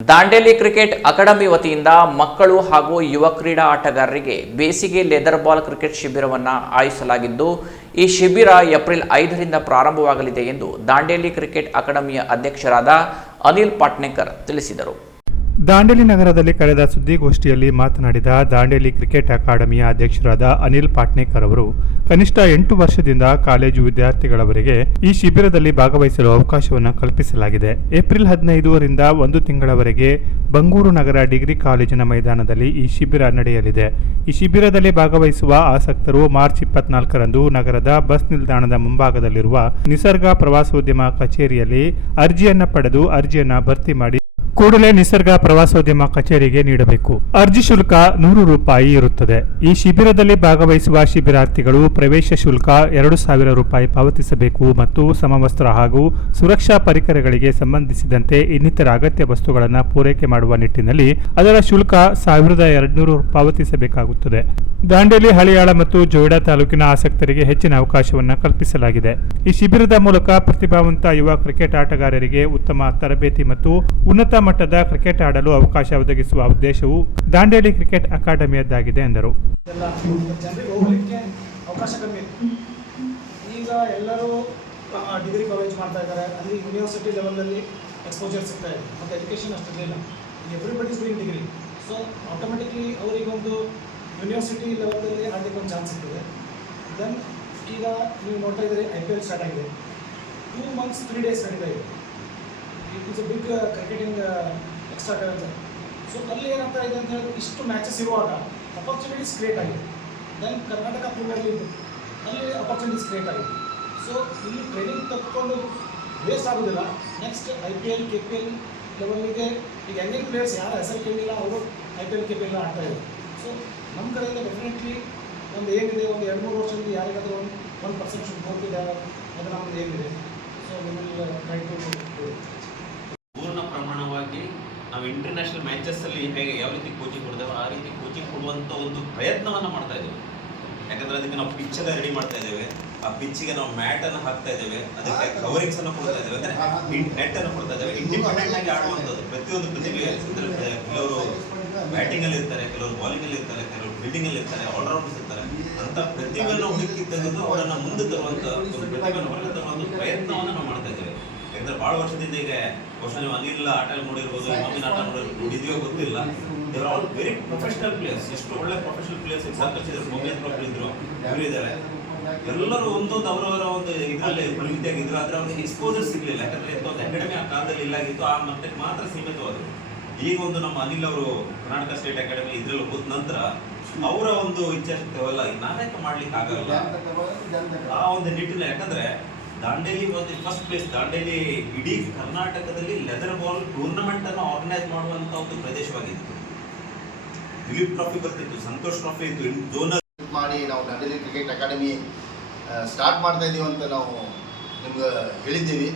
Dandeli cricket academy ವತಿಯಿಂದ ಮಕ್ಕಳು ಹಾಗೂ ಯುವ ಕ್ರೀಡಾ ಆಟಗಾರರಿಗೆ ಬೇಸಿಗೆ ಲೆದರ್ ಬಾಲ್ ಕ್ರಿಕೆಟ್ ಶಿಬಿರವನ್ನು ಆಯೋಜಿಸಲಾಗಿದ್ದು, ಈ ಶಿಬಿರ ಏಪ್ರಿಲ್ 5ರಿಂದ ಪ್ರಾರಂಭವಾಗಲಿದೆ ಎಂದು ದಾಂಡೇಲಿ ಕ್ರಿಕೆಟ್ ಅಕಾಡೆಮಿಯ ಅಧ್ಯಕ್ಷರಾದ ಅನಿಲ್ ಪಾಟ್ನೇಕರ್ ತಿಳಿಸಿದರು. ದಾಂಡೇಲಿ ನಗರದಲ್ಲಿ ಕರೆದ ಸುದ್ದಿಗೋಷ್ಠಿಯಲ್ಲಿ ಮಾತನಾಡಿದ ದಾಂಡೇಲಿ ಕ್ರಿಕೆಟ್ ಅಕಾಡೆಮಿಯ ಅಧ್ಯಕ್ಷರಾದ ಅನಿಲ್ ಪಾಟ್ನೇಕರ್ ಅವರು, ಕನಿಷ್ಠ 8 ವರ್ಷದಿಂದ ಕಾಲೇಜು ವಿದ್ಯಾರ್ಥಿಗಳವರೆಗೆ ಈ ಶಿಬಿರದಲ್ಲಿ ಭಾಗವಹಿಸಲು ಅವಕಾಶವನ್ನು ಕಲ್ಪಿಸಲಾಗಿದೆ. ಏಪ್ರಿಲ್ 15ರಿಂದ 1 ತಿಂಗಳವರೆಗೆ ಬಂಗೂರು ನಗರ ಡಿಗ್ರಿ ಕಾಲೇಜಿನ ಮೈದಾನದಲ್ಲಿ ಈ ಶಿಬಿರ ನಡೆಯಲಿದೆ. ಈ ಶಿಬಿರದಲ್ಲಿ ಭಾಗವಹಿಸುವ ಆಸಕ್ತರು ಮಾರ್ಚ್ 24ರಂದು ನಗರದ ಬಸ್ ನಿಲ್ದಾಣದ ಮುಂಭಾಗದಲ್ಲಿರುವ ನಿಸರ್ಗ ಪ್ರವಾಸೋದ್ಯಮ ಕಚೇರಿಯಲ್ಲಿ ಅರ್ಜಿಯನ್ನು ಪಡೆದು ಅರ್ಜಿಯನ್ನು ಭರ್ತಿ ಮಾಡಿ ಕೂಡಲೇ ನಿಸರ್ಗ ಪ್ರವಾಸೋದ್ಯಮ ಕಚೇರಿಗೆ ನೀಡಬೇಕು. ಅರ್ಜಿ ಶುಲ್ಕ 100 ರೂಪಾಯಿ ಇರುತ್ತದೆ. ಈ ಶಿಬಿರದಲ್ಲಿ ಭಾಗವಹಿಸುವ ಶಿಬಿರಾರ್ಥಿಗಳು ಪ್ರವೇಶ ಶುಲ್ಕ 2,000 ರೂಪಾಯಿ ಪಾವತಿಸಬೇಕು ಮತ್ತು ಸಮವಸ್ತ್ರ ಹಾಗೂ ಸುರಕ್ಷಾ ಪರಿಕರಗಳಿಗೆ ಸಂಬಂಧಿಸಿದಂತೆ ಇನ್ನಿತರ ಅಗತ್ಯ ವಸ್ತುಗಳನ್ನು ಪೂರೈಕೆ ಮಾಡುವ ನಿಟ್ಟಿನಲ್ಲಿ ಅದರ ಶುಲ್ಕ 1,200 ಪಾವತಿಸಬೇಕಾಗುತ್ತದೆ. ದಾಂಡೇಲಿ, ಹಳಿಯಾಳ ಮತ್ತು ಜೋಯಿಡಾ ತಾಲೂಕಿನ ಆಸಕ್ತರಿಗೆ ಹೆಚ್ಚಿನ ಅವಕಾಶವನ್ನು ಕಲ್ಪಿಸಲಾಗಿದೆ. ಈ ಶಿಬಿರದ ಮೂಲಕ ಪ್ರತಿಭಾವಂತ ಯುವ ಕ್ರಿಕೆಟ್ ಆಟಗಾರರಿಗೆ ಉತ್ತಮ ತರಬೇತಿ ಮತ್ತು ಉನ್ನತ ಮಟ್ಟದ ಕ್ರಿಕೆಟ್ ಆಡಲು ಅವಕಾಶ ಒದಗಿಸುವ ಉದ್ದೇಶವು ದಾಂಡೇಲಿ ಕ್ರಿಕೆಟ್ ಅಕಾಡೆಮಿಯದ್ದಾಗಿದೆ ಎಂದರು. ಜನರಿಗೆ ಹೋಗಲಿಕ್ಕೆ ಅವಕಾಶ ಕಮ್ಮಿ ಇತ್ತು. ಈಗ ಎಲ್ಲರೂ ಡಿಗ್ರಿ ಕಾಲೇಜ್ ಮಾಡ್ತಾ ಇದ್ದಾರೆ, ಅಲ್ಲಿ ಯೂನಿವರ್ಸಿಟಿ ಲೆವೆಲಲ್ಲಿ ಎಕ್ಸ್ಪೋಜರ್ ಸಿಗ್ತಾ ಇದೆ ಮತ್ತು ಎಜುಕೇಷನ್ ಅಷ್ಟಿರಲಿಲ್ಲ. Everybody is doing degree, so automatically ಅವರಿಗೊಂದು ಯೂನಿವರ್ಸಿಟಿ ಲೆವೆಲಲ್ಲಿ ಆಡಲಿಕ್ಕೆ ಒಂದು ಚಾನ್ಸ್ ಸಿಗ್ತದೆ. ದೆನ್ ಈಗ ನೀವು ನೋಡ್ತಾ ಇದ್ದೀರಿ, IPL ಸ್ಟಾರ್ಟ್ ಆಗಿದೆ. 2 months 3 days ನಡೀತಾ ಇದೆ. It is a big cricketing extra culture. So ಅಲ್ಲಿ ಏನಾಗ್ತಾ ಇದೆ ಅಂತ ಹೇಳಿದ್ರೆ, ಇಷ್ಟು ಮ್ಯಾಚಸ್ ಇರುವಾಗ ಅಪರ್ಚುನಿಟೀಸ್ ಕ್ರಿಯೇಟ್ ಆಗಿದೆ. ದೆನ್ ಕರ್ನಾಟಕ ಪ್ರೀಮಿಯರ್ ಲೀಗ್ ಅಲ್ಲಿ ಅಪರ್ಚುನಿಟೀಸ್ ಕ್ರಿಯೇಟ್ ಆಗಿದೆ. ಸೊ ಇಲ್ಲಿ ಟ್ರೈನಿಂಗ್ ತಕ್ಕೊಂಡು ವೇಸ್ಟ್ ಆಗೋದಿಲ್ಲ. ನೆಕ್ಸ್ಟ್ IPL KPL ಲೆವೆಲ್ಲಿಗೆ ಈಗ ಯಂಗಿಂಗ್ ಪ್ಲೇಯರ್ಸ್ ಯಾರು ಹೆಸರು ಕೇಳಿಲ್ಲ, ಅವರು IPL KPL ಆಡ್ತಾ ಇದ್ದಾರೆ. ಸೊ ನಮ್ಮ ಕಡೆಯಿಂದ ಡೆಫಿನೆಟ್ಲಿ ಒಂದು ಏನಿದೆ, ಒಂದು 2-3 ವರ್ಷದಲ್ಲಿ ಯಾರಿಗಾದರೂ 1% ಶುಡ್ ಹೋಗ್ತಿದೆ, ಅದು ನಮ್ಮದು ಏನಿದೆ. ಸೊ ಟ್ರೈ ಟು ಪೂರ್ಣ ಪ್ರಮಾಣವಾಗಿ ನಾವು ಇಂಟರ್ನ್ಯಾಷನಲ್ ಮ್ಯಾಚಸ್ಸಲ್ಲಿ ಹೇಗೆ ಯಾವ ರೀತಿ ಕೋಚಿಂಗ್ ಕೊಡ್ತೇವೆ ಆ ರೀತಿ ಕೋಚಿಂಗ್ ಕೊಡುವಂಥ ಒಂದು ಪ್ರಯತ್ನವನ್ನು ಮಾಡ್ತಾ ಇದ್ದೇವೆ. ಯಾಕಂದರೆ ಅದಕ್ಕೆ ನಾವು ಪಿಚ್ಚನ್ನು ರೆಡಿ ಮಾಡ್ತಾ ಇದ್ದೇವೆ. ಆ ಪಿಚ್ಚಿಗೆ ನಾವು ಮ್ಯಾಟನ್ನು ಹಾಕ್ತಾ ಇದ್ದೇವೆ, ಅದಕ್ಕೆ ಕವರಿಂಗ್ಸನ್ನು ಕೊಡ್ತಾ ಇದ್ದೇವೆ, ಅಂದರೆ ನೆಟ್ಟನ್ನು ಕೊಡ್ತಾ ಇದ್ದೇವೆ. ಇಂಡಿಪೆಂಡೆಂಟ್ ಆಗಿ ಆಡುವಂಥದ್ದು ಪ್ರತಿಯೊಂದು ಪ್ರತಿಭೆ. ಕೆಲವರು ಬ್ಯಾಟಿಂಗಲ್ಲಿ ಇರ್ತಾರೆ, ಕೆಲವರು ಬಾಲಿಂಗಲ್ಲಿ ಇರ್ತಾರೆ, ಕೆಲವರು ಫೀಲ್ಡಿಂಗಲ್ಲಿ ಇರ್ತಾರೆ, ಆಲ್ರೌಂಡರ್ಸ್ ಇರ್ತಾರೆ. ಅಂಥ ಪ್ರತಿಭೆಯನ್ನು ಹುಡುಕಿ ತೆಗೆದು ಅವರನ್ನು ಮುಂದೆ ತರುವಂಥ ಒಂದು ಪ್ರತಿಭೆಯನ್ನು ಹೊರಗೆ ತರುವಂಥ ಪ್ರಯತ್ನವನ್ನು ನಾವು ಮಾಡ್ತಾ ಇದ್ದೇವೆ. ಯಾಕಂದರೆ ಭಾಳ ವರ್ಷದಿಂದ ಈಗ ಬಹುಶಃ ನೀವು ಅನಿಲ್ ಆಟ ನೋಡಿರ್ಬೋದು, ಮಮ್ಮಿನ ಆಟ ನೋಡಿದ್ಯೋ ಗೊತ್ತಿಲ್ಲ. ದೇವರ್ ಆಲ್ ವೆರಿ ಪ್ರೊಫೆಷನಲ್ ಪ್ಲೇಯರ್ಸ್. ಎಷ್ಟು ಒಳ್ಳೆ ಪ್ರೊಫೆಷನಲ್ ಪ್ಲೇಯರ್ಸ್ ಸಾಕಷ್ಟು ಮೊಹಮ್ಮದ್ ಪ್ರಭು ಇದ್ರು, ಇವರು ಇದ್ದಾರೆ. ಎಲ್ಲರೂ ಒಂದೊಂದು ಅವರವರ ಒಂದು ಇದರಲ್ಲಿ ಪರಿಮಿತಿಯಾಗಿದ್ರು. ಆದರೆ ಅವ್ರಿಗೆ ಎಕ್ಸ್ಪೋಜರ್ ಸಿಗಲಿಲ್ಲ. ಯಾಕಂದರೆ ಒಂದು ಅಕಾಡೆಮಿ ಆ ಕಾಲದಲ್ಲಿ ಇಲ್ಲಾಗಿತ್ತು, ಆ ಮಟ್ಟಕ್ಕೆ ಮಾತ್ರ ಸೀಮಿತವಾದರು. ಈಗ ಒಂದು ನಮ್ಮ ಅನಿಲ್ ಅವರು ಕರ್ನಾಟಕ ಸ್ಟೇಟ್ ಅಕಾಡೆಮಿ ಇದರಲ್ಲಿ ಹೋದ ನಂತರ ಅವರ ಒಂದು ಇಚ್ಛಾಶಕ್ತಿವಲ್ಲ ನಾವೇಕ ಮಾಡ್ಲಿಕ್ಕೆ ಆಗಲ್ಲ ಆ ಒಂದು ನಿಟ್ಟಿನ. ಯಾಕಂದರೆ Dandeli was the first place. Dandeli ಇಡೀ ಕರ್ನಾಟಕದಲ್ಲಿ ಲೆದರ್ ಬಾಲ್ ಟೂರ್ನಮೆಂಟ್ ಅನ್ನು ಆರ್ಗನೈಸ್ ಮಾಡುವಂತ ಒಂದು ಪ್ರದೇಶವಾಗಿತ್ತು. ದಿಲೀಪ್ ಟ್ರಾಫಿ ಬರ್ತಿತ್ತು, ಸಂತೋಷ್ ಟ್ರಾಫಿ ಇತ್ತು, ಜೋನಲ್ ಮಾಡಿ ನಾವು ದಾಂಡೇಲಿ ಕ್ರಿಕೆಟ್ ಅಕಾಡೆಮಿ ಸ್ಟಾರ್ಟ್ ಮಾಡ್ತಾ ಇದ್ದೀವಿ ಅಂತ ನಾವು ನಿಮ್ಗೆ ಹೇಳಿದ್ದೀವಿ.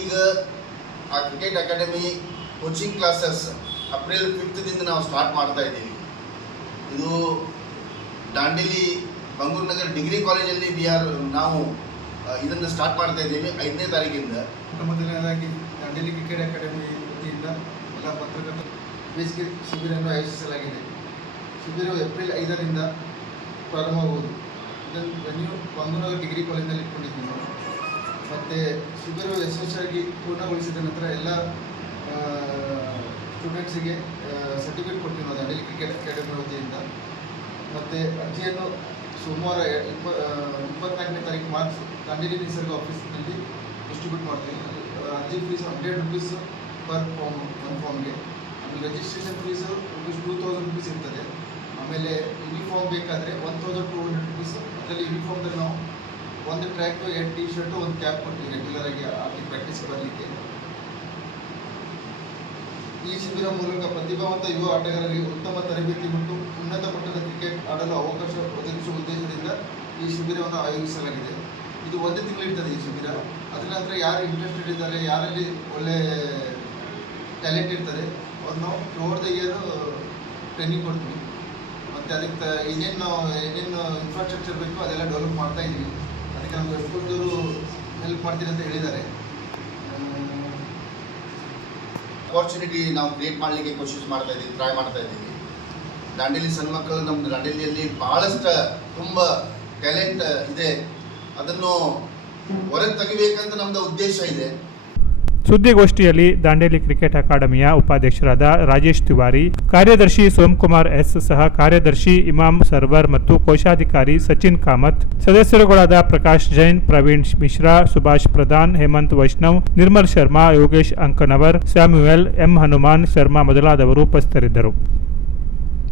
ಈಗ ಆ cricket academy coaching classes April 5ರಿಂದ ನಾವು ಸ್ಟಾರ್ಟ್ ಮಾಡ್ತಾ ಇದ್ದೀವಿ. ಇದು ದಾಂಡೇಲಿ ಬಂಗೂರು ನಗರ ಡಿಗ್ರಿ ಕಾಲೇಜಲ್ಲಿ ನಾವು ಇದನ್ನು ಸ್ಟಾರ್ಟ್ ಮಾಡ್ತಾ ಇದ್ದೀವಿ 5ನೇ ತಾರೀಕಿಂದ. ಮೊದಲನೇದಾಗಿ ದಾಂಡೇಲಿ ಕ್ರಿಕೆಟ್ ಅಕಾಡೆಮಿ ವತಿಯಿಂದ ಎಲ್ಲ ಪತ್ರಕರ್ತರ ಬೇಸಿಗೆ ಶಿಬಿರವನ್ನು ಆಯೋಜಿಸಲಾಗಿದೆ. ಶಿಬಿರವು ಏಪ್ರಿಲ್ 5ರಿಂದ ಪ್ರಾರಂಭವಾಗುವುದು. ಇದನ್ನು ವೆನ್ಯೂ ಬಂಗೂರು ಡಿಗ್ರಿ ಕಾಲೇಜಿನಲ್ಲಿ ಇಟ್ಕೊಂಡಿದ್ದೀವಿ ನಾವು. ಮತ್ತು ಶಿಬಿರವು ಯಶಸ್ವಿಯಾಗಿ ಪೂರ್ಣಗೊಳಿಸಿದ ನಂತರ ಎಲ್ಲ ಸ್ಟೂಡೆಂಟ್ಸಿಗೆ ಸರ್ಟಿಫಿಕೇಟ್ ಕೊಡ್ತೀವಿ ನಾವು ದಾಂಡೇಲಿ ಕ್ರಿಕೆಟ್ ಅಕಾಡೆಮಿ ವತಿಯಿಂದ. ಮತ್ತು ಅರ್ಜಿಯನ್ನು ಸೋಮವಾರ 24ನೇ ತಾರೀಕು ಮಾರ್ಚ್ ದಾಂಡೇಲಿ ನಿಸರ್ಗ ಆಫೀಸ್ನಲ್ಲಿ ಡಿಸ್ಟ್ರಿಬ್ಯೂಟ್ ಮಾಡ್ತೀವಿ. ಅರ್ಜಿ ಫೀಸ್ 100 ರೂಪೀಸ್ ಪರ್ ಫಾರ್ಮ್, ಒಂದು ಫಾರ್ಮ್ಗೆ. ಆಮೇಲೆ ರಿಜಿಸ್ಟ್ರೇಷನ್ ಫೀಸು ₹2,000 ಇರ್ತದೆ. ಆಮೇಲೆ ಯೂನಿಫಾರ್ಮ್ ಬೇಕಾದರೆ 1,200 ರೂಪೀಸ್. ಅದರಲ್ಲಿ ಯೂನಿಫಾರ್ಮ್ದಲ್ಲಿ ನಾವು ಒಂದು ಟ್ರ್ಯಾಕು, 2 ಟೀ ಶರ್ಟು, ಒಂದು ಕ್ಯಾಪ್ ಕೊಡ್ತೀವಿ ರೆಗ್ಯುಲರಾಗಿ ಆಗಿ ಪ್ರಾಕ್ಟೀಸ್ ಬರಲಿಕ್ಕೆ. ಈ ಶಿಬಿರ ಮೂಲಕ ಪ್ರತಿಭಾವಂತ ಯುವ ಆಟಗಾರರಿಗೆ ಉತ್ತಮ ತರಬೇತಿ ಮತ್ತು ಉನ್ನತ ಮಟ್ಟದ ಕ್ರಿಕೆಟ್ ಆಡಲು ಅವಕಾಶ ಒದಗಿಸುವ ಉದ್ದೇಶದಿಂದ ಈ ಶಿಬಿರವನ್ನು ಆಯೋಜಿಸಲಾಗಿದೆ. ಇದು 1 ತಿಂಗಳು ಇರ್ತದೆ ಈ ಶಿಬಿರ. ಅದರ ನಂತರ ಯಾರು ಇಂಟ್ರೆಸ್ಟೆಡ್ ಇದ್ದಾರೆ, ಯಾರಲ್ಲಿ ಒಳ್ಳೆ ಟ್ಯಾಲೆಂಟ್ ಇರ್ತದೆ, ಅವ್ರನ್ನು ಥ್ರೂಔಟ್ ದ ಇಯರ್ ಟ್ರೈನಿಂಗ್ ಕೊಡ್ತೀವಿ. ಮತ್ತು ಅದಕ್ಕೆ ಏನೇನು ಇನ್ಫ್ರಾಸ್ಟ್ರಕ್ಚರ್ ಬೇಕು ಅದೆಲ್ಲ ಡೆವಲಪ್ ಮಾಡ್ತಾ ಇದ್ದೀವಿ. ಅದಕ್ಕೆ ನಮ್ಗೆ ಎಷ್ಟೊಂದು ಹೆಲ್ಪ್ ಮಾಡ್ತೀನಿ ಅಂತ ಹೇಳಿದ್ದಾರೆ. ಅಪಾರ್ಚುನಿಟಿ ನಾವು ಕ್ರಿಯೇಟ್ ಮಾಡಲಿಕ್ಕೆ ಟ್ರೈ ಮಾಡ್ತಾ ಇದ್ದೀವಿ. ದಾಂಡೇಲಿ ಸಣ್ಣ ಮಕ್ಕಳು ನಮ್ಮ ದಾಂಡೇಲಿಯಲ್ಲಿ ಭಾಳಷ್ಟು ತುಂಬ ಟ್ಯಾಲೆಂಟ್ ಇದೆ, ಅದನ್ನು ಹೊರಗೆ ತೆಗಿಬೇಕಂತ ನಮ್ಮದು ಉದ್ದೇಶ ಇದೆ. ಸುದ್ದಿಗೋಷ್ಠಿಯಲ್ಲಿ ದಾಂಡೇಲಿ ಕ್ರಿಕೆಟ್ ಅಕಾಡೆಮಿಯ ಉಪಾಧ್ಯಕ್ಷರಾದ ರಾಜೇಶ್ ತಿವಾರಿ, ಕಾರ್ಯದರ್ಶಿ ಸೋಮಕುಮಾರ್ ಎಸ್, ಸಹ ಕಾರ್ಯದರ್ಶಿ ಇಮಾಮ್ ಸರ್ವರ್ ಮತ್ತು ಕೋಶಾಧಿಕಾರಿ ಸಚಿನ್ ಕಾಮತ್, ಸದಸ್ಯರುಗಳಾದ ಪ್ರಕಾಶ್ ಜೈನ್, ಪ್ರವೀಣ್ ಮಿಶ್ರಾ, ಸುಭಾಷ್ ಪ್ರಧಾನ್, ಹೇಮಂತ್ ವೈಷ್ಣವ್, ನಿರ್ಮಲ್ ಶರ್ಮಾ, ಯೋಗೇಶ್ ಅಂಕನವರ್, ಸ್ಯಾಮ್ಯುಯಲ್, ಎಂ ಹನುಮಾನ್ ಶರ್ಮಾ ಮೊದಲಾದವರು ಉಪಸ್ಥಿತರಿದ್ದರು.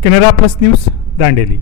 Canara plus news, Dandeli.